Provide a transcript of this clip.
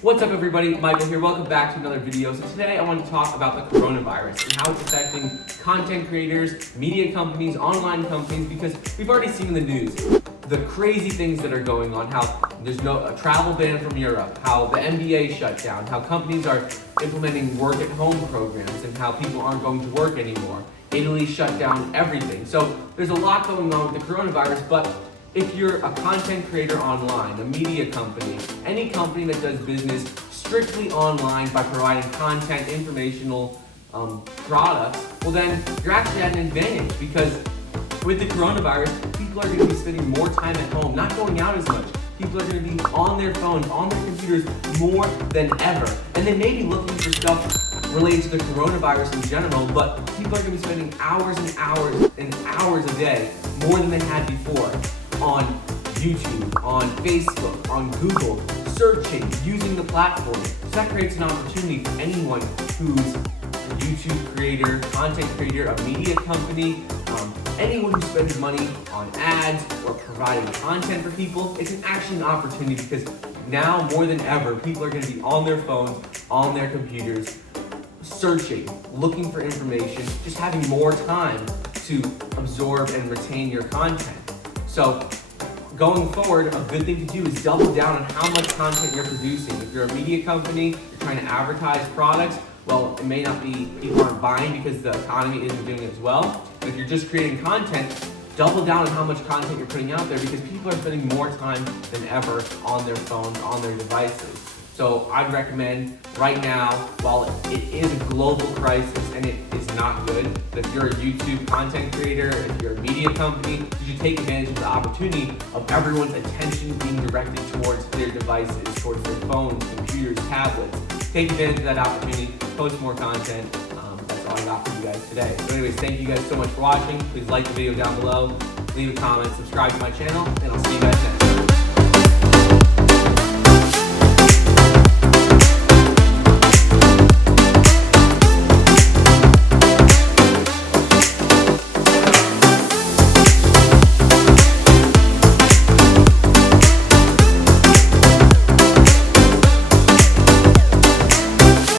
What's up everybody, Michael here, welcome back to another video. So today I want to talk about the coronavirus and how it's affecting content creators, media companies, online companies, because we've already seen in the news the crazy things that are going on, how there's a travel ban from Europe, how the NBA shut down, how companies are implementing work at home programs, and how people aren't going to work anymore. Italy shut down everything. So there's a lot going on with the coronavirus, but if you're a content creator online, a media company, any company that does business strictly online by providing content, informational products, well then you're actually at an advantage, because with the coronavirus, people are going to be spending more time at home, not going out as much. People are going to be on their phones, on their computers more than ever. And they may be looking for stuff related to the coronavirus in general, but people are going to be spending hours and hours and hours a day, more than they had before, on YouTube, on Facebook, on Google, searching, using the platform. So that creates an opportunity for anyone who's a YouTube creator, content creator, a media company, anyone who spends money on ads or providing content for people. It's actually an opportunity, because now more than ever, people are going to be on their phones, on their computers, searching, looking for information, just having more time to absorb and retain your content. So going forward, a good thing to do is double down on how much content you're producing. If you're a media company, you're trying to advertise products, well, it may not be, people aren't buying because the economy isn't doing it as well. But if you're just creating content, double down on how much content you're putting out there, because people are spending more time than ever on their phones, on their devices. So I'd recommend right now, while it is a global crisis and it is not good, that if you're a YouTube content creator, if you're a media company, you should take advantage of the opportunity of everyone's attention being directed towards their devices, towards their phones, computers, tablets. Take advantage of that opportunity, post more content. That's all I got for you guys today. So anyways, thank you guys so much for watching. Please like the video down below, leave a comment, subscribe to my channel, and I'll see you guys next time.